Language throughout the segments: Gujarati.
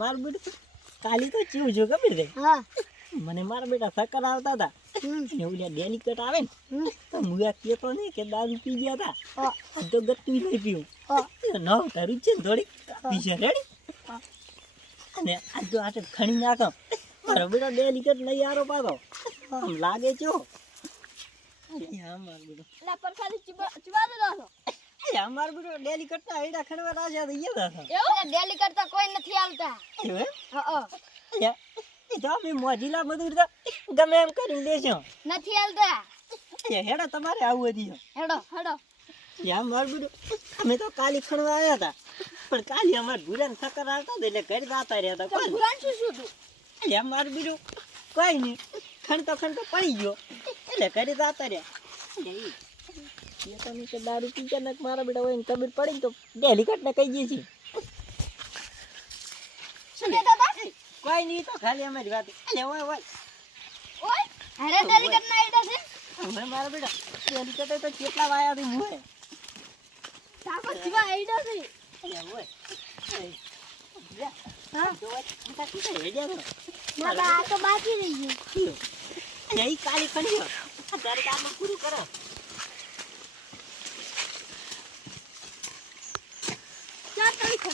માર બેટા કાલી તો ચીવું જો ખબર છે? હા. મને મારા બેટા ચક્કર આવતા હતા. હમ. ને ડેલી કટ આવે ને તો મુયા કહેતો નહીં કે દારૂ પી ગયા હતા. તો ગતું નહીં પીવું નવ તારું છે ને થોડીક પીછે રેડી અને આ જો આટે ખણી નાખો. મારો બેટા ડેલી કટ નહીં આરો પાછો. આમ લાગે છો યા માર બેટો. એટલે પર ખાલી ચીબા ચીબા દો છો યા માર બેટો ડેલિકેટ હેડા ખણવા રાજા તો ઈયા હતા. એવું? ડેલી કરતા કોઈ નથી આવતા? હા યા એ તો અમે મોજીલા મજૂર તો ગમે એમ કરીને દેજો નથી આવતા. એ હેડા તમારે આવું હતી હેડો હેડો. યા માર બેટો અમે તો કાલી ખણવા આવ્યા હતા. પણ કાલી અમાર ભુરાન ચક્કર આવતા હતા એટલે ઘર જાતા રહ્યા હતા. કોઈ ભુરાન શું શું હતું? યા માર બેટો કોઈ નહીં. ખણતો ખણતો પડી ગયો. એટલે ઘરે જાતા રહ્યા. એટલે તો નહીં કે દારૂ પી ગયા મારા બેટા હોય ને પડી તો ડેલિકેટ ને કહી દઈએ છીએ. શું કહેતા હતા કોઈ નહીં તો ખાલી અમારી વાત. એટલે ઓય ઓય. ઓય અરે ડેલી કરતા એડા છે? હવે મારા બેટા ડેલિકેટ તો કેટલા વાયા થી મુએ છે. ઓય. હા? આ તો બાકી રહી ગયું. કાલી કામ પૂરું કરો.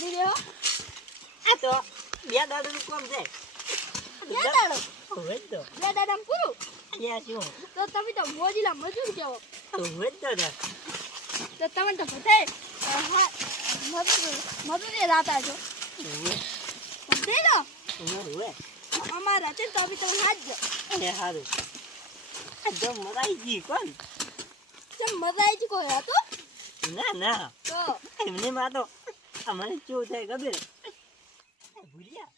ક્યાં દેવો આ તો બે દાડાનું કામ છે. બે દાડો? હોય જ તો. બે દાડા પૂરું? અહીંયા શું? તો તમે તો મોજીલા મજૂર કેવો હોય જ તો તાર. તો તમે તો બધે મજૂર મજૂરી રાતા છો. હોય, હોય. અમારા છે તો અમે તમે હાથ જો. હારું. આ તો મરાઈ ગઈ કોણ? કેમ મરાઈ જ કોઈ હતો. ના ના. તો? એમને માં તો આ મને કેવું થાય ખબર? ભૂલ્યા?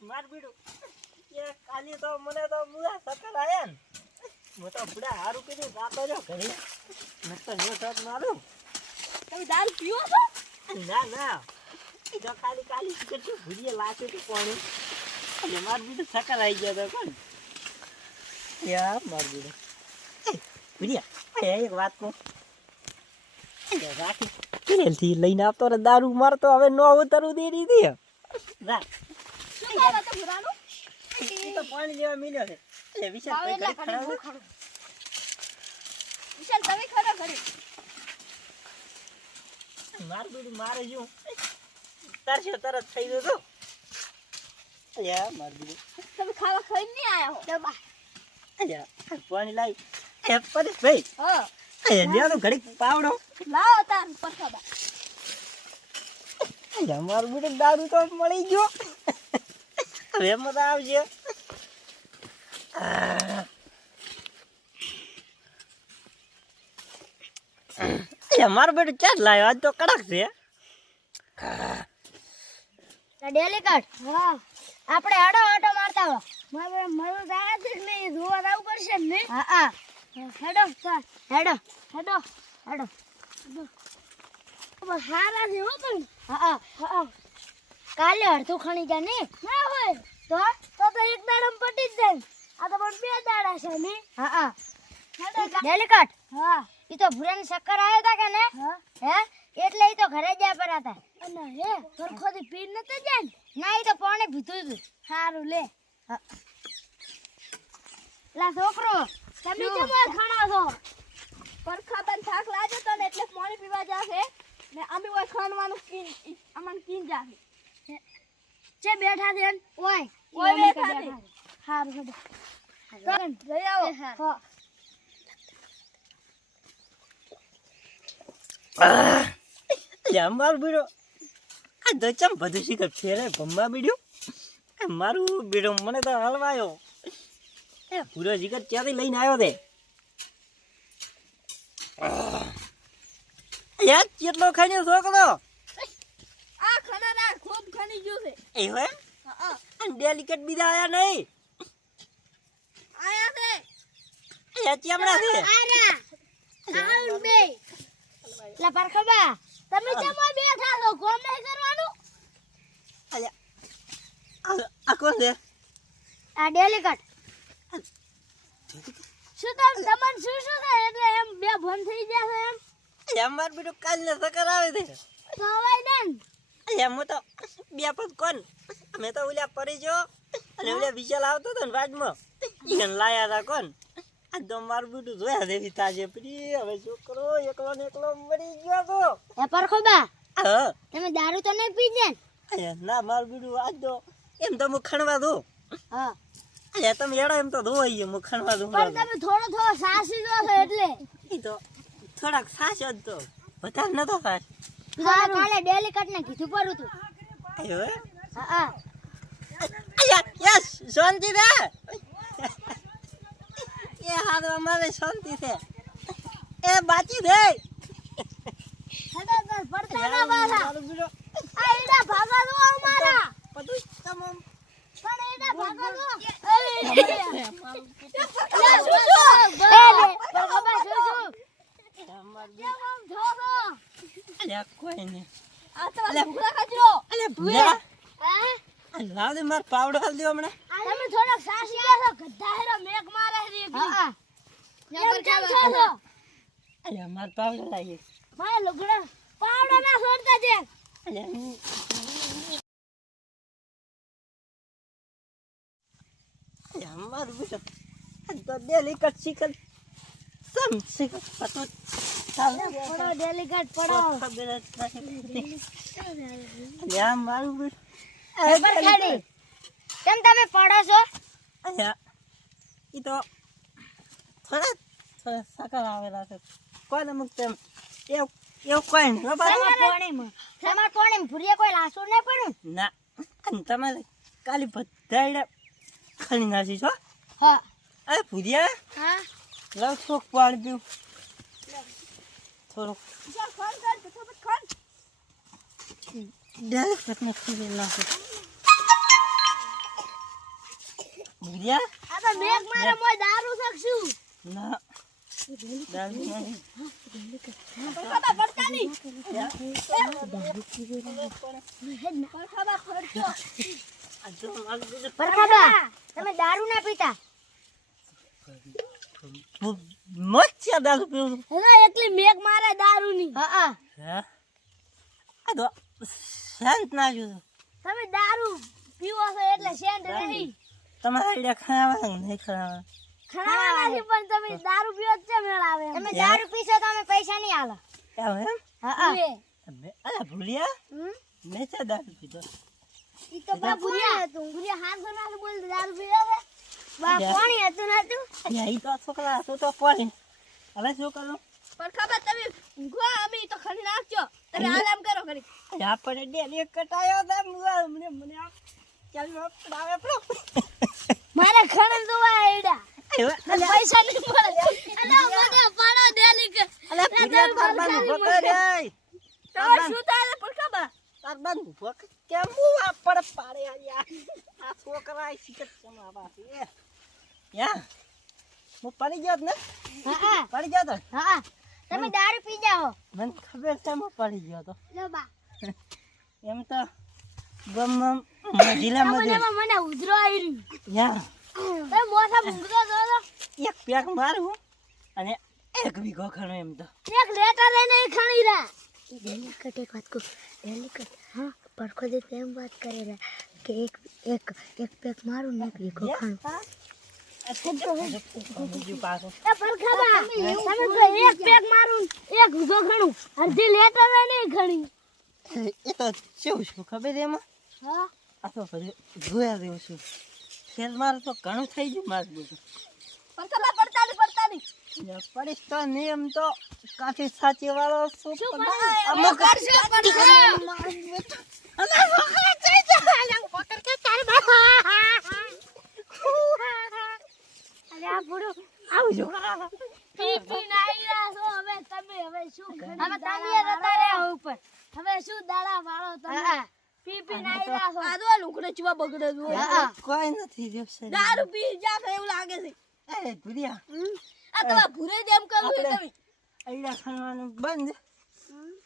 માર બીડું. એ કાલે તો મને તો મુલા સકલ આયા ને. હું તો બુડા હારું કીધું જાતો જો ઘરે. મેં તો નો શોટ મારું. તમે દારૂ પીવો છો? ના ના. જો કાલી કાલી કેટલું ભૂલીએ લાશે તો પાણી અને માર બીડું સકલ આવી ગયો તો કોણ? યાર માર બીડું. ભૂલ્યા. એક વાત કહું. રાખી. કિરેલથી લઈને આવતો ને દારૂ મારતો હવે નો ઉતરવું દે દીધી તો પાણી મિલ્યો છે. એટલે વિશાલ વિશાલ તમે ખરો ખરી માર જો તરસ્યો તરત થઈ ગયો તો. અલ્યા માર બીડું તમે ખાવા ખાઈ નહીં આયા હો? દબા અલ્યા પાણી લાવી. એ પરેશ ભાઈ હા. તો ઘડીક પાવડો. લાવો તાર દારૂ તો મળી ગયો. હવે મજા આવશે આ. અલ્યા ક્યાં જ લાવ્યો? આજ તો કડક છે. ડેલી કટ વાહ. આપણે આડો આટો મારતા હો. મારે મારું જાય જ નહીં. જોવા જવું પડશે ને હા હા. હેડો હેડો હેડો હેડો. બસ હારા છે હો પણ હા હા કાલે અડધું ખણી જાય ને. ના હોય. તો તો તો એક દાડમ પટી જ જાય. આ તો પણ બે દાડા છે ને. હા હા. ડેલિકટ હા. ઈ તો ભૂરાની શક્કર આવ્યો હતા કે ને? હે. એટલે ઈ તો ઘરે જ્યા પર હતા અને હે સરખોથી પીર નતો જાય ના? ઈ તો પાણી પીધું હતું. સારું લે. લા છોકરો. તમે કેમ ઓય ખાણા છો? પરખાબન થાક લાગ્યો તો ને એટલે પાણી પીવા જાશે ને અમે ઓય ખાણવાનું કીન અમન કીન જાશે. જે બેઠા છે ઓય ઓય બેઠા છે. હાર હેડો કરન જઈ આવો. હા. બીડો. આ ભમવા બીડ્યું. મારું બીડો મને તો હલવાયો. એ પૂરો શીખર ક્યાંથી લઈને આવ્યો તે? યાર કેટલો ખાઈ છોકરો? આ ખનારા ખૂબ ખની ગયું છે. એ હોય? અને ડેલિકેટ બીજા આયા નહીં? આયા છે. એ ચેમડા છે? આરા આઉન બે લા પરખબા તમે કેમ બેઠા છો? કોમ નહીં કરવાનું? અલ્યા આ- આ કોણ છે? આ ડેલિકેટ શું તમ તમને શું શું છે એટલે એમ બે ભન થઈ ગયા છે એમ? અલ્યા મારું બીડું કાલને સકર આવે છે. તો હવે ને? અલ્યા તો બે પગ કોણ? અમે તો ઓલ્યા પડી જો. અને ઓલ્યા વિશાલ આવતો હતો ને વાડમાં એને લાયા હતા કોણ? આ તો માર બેટું જોયા દેવી તાજે પડી હવે છોકરો એકલો ને એકલો મરી ગયો તો. એ પરખોબા હા. તમે દારૂ તો નહીં પીજે ના? મારું બેટું આજ તો એમ તો હું ખણવા દઉં. હા. અલ્યા તમે એડો એમ તો ધોવાઈએ હું ખણવા દઉં પણ તમે થોડો થોડો સાસી દો છો એટલે. ઈ તો થોડાક સાસ જ તો. વધારે નતો સાસ કાલે ડેલી કટ ને કીધું પડું તું. આયો હે? હા હા. યસ શાંતિ દે. એ હારો અમારે શાંતિ છે. એ બાચી દે. તો પડતા ના બારા લાવ દે માર પાવડો હાલ દો હમણાં તમે થોડોક સાસી ગયા છો ગધા હેરો મેક મારે રી હા અલ્યા માર પાવડો લાવીએ મારે લુગડા પાવડા ના છોડતા છે અલ્યા મારું બીજું. તો ડેલી કટ શીખલ સમ શીખલ પતો પડો ડેલિકેટ પડો ખબર નથી અલ્યા મારું બીજું. કેમ તમે પડો છો? અહીંયા. ઈ તો થોડા થોડા સકલ આવેલા છે. કોઈ અમુક તેમ એવું એવું કોઈ નહીં પોણીમાં તમાર પોણીમાં ભૂરીએ કોઈ લાસો નહીં પડ્યું? ના. અને તમારે કાલી બધા ખાલી નાસી છો હા. અરે ભૂરિયા હા. લાવ થોડુંક પાણી પીવું. થોડુંક. ડાયરેક્ટ પટને ખીલી નાખો ભૂરિયા? આ તો મોય દારૂ શકશું ના. તમે દારૂ ના પીતા દારૂ પીવું. હવે એકલી મારે દારૂ ની હા હે આ તો શાંત તમે દારૂ પીવો છો એટલે સેન્ટ નહીં તમારા આઈડિયા ખાવા નહીં ખાવા નથી પણ તમે દારૂ પીઓ છે મેળ આવે તમે દારૂ પીશો તો અમે પૈસા નહીં આલો. એમ એમ? હા તમે અરે ભૂલિયા મેં છે દારૂ પીધો. ઈ તો બા ભૂરિયા હતું. ભૂરિયા હાથ બનાવી બોલ દારૂ પીવે બા કોણી હતું નતું અલ્યા, ઈ તો છોકરા હતું તો પડે હવે શું કરું? પણ ખબર તમે ઊંઘો અમે તો ખરી નાખજો તમે આરામ કરો ખરી અલ્યા, આપણે ડેલી કટાયો તો મને મને ચાલ આવે આપણો મારે ખણ દોવા એડા પૈસા નહીં મળે. અલા મને પાડો કે રે. શું તારે. કેમ? હું પાડે? આ છોકરા છે. યા. હું ગયો તો ને? હા પડી ગયો તો? હા તમે દારૂ પી જાઓ. મને ખબર છે હું પડી ગયો તો. લો બા. એમ તો ગમ જિલ્લામાં મને ઉધરો આવી યા. તમે મોસા ઊંઘતો જો તો. એક પેક મારું અને એક વીઘો ખણો એમ તો. એક લેટર લઈને ખણી રહ્યા ડેલિકટ એક વાત કહું. ડેલિકટ હા પડખો એમ વાત કરે રા કે એક એક એક પેક મારું ને એક વીઘો ખાણું. બીજું પાછું. એ પરખાબા તમે તો એક પેક મારું એક વીઘો ખાણું. અડધી લેટર લઈને ઈ ખણી. એ તો કેવું છું ખબર એમાં? આ તો બધું જોયા દેવું છું. ખેલ માર તો ઘણું થઈ ગયું મારું બધું. પરખાબા પડતા નહીં પડતા નહીં પડીશ તો નિયમ તો. કાફી સાચી વાળો શું પણ? અમુક કરશે હવે તમે હવે શું હવે તમે જતા રહ્યા ઉપર. હવે શું દાડા વાળો તમે? પી પી નાઈ રહ્યા છો. આ તો બગડે જો કોઈ નથી વ્યવસાય દારૂ પી જા એવું લાગે છે. એ ભૂરિયા. આ તમે ભૂરે જેમ કરવું છે તમે. અહીંયા ખાવાનું બંધ.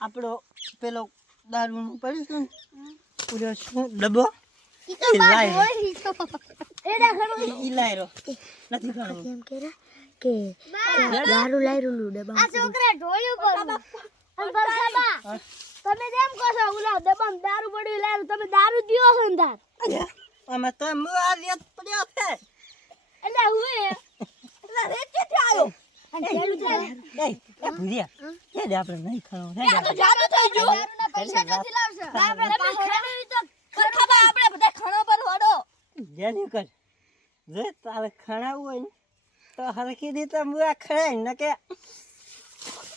આપણો પેલો દારૂ પડ્યું ને પૂરો શું ડબ્બો? એ લાયરો એડા ખરું ઈ તમે જેમ કહો છો? ઉલા દબમ દારૂ પડ્યું લાલ તમે દારૂ દિયો છો અંધાર અમે તો મુ આ લેત પડ્યો છે. એટલે હવે એટલે રેચે થી આવ્યો? ખાણાવું હોય તો હરકી દીધા ખણાય ન કે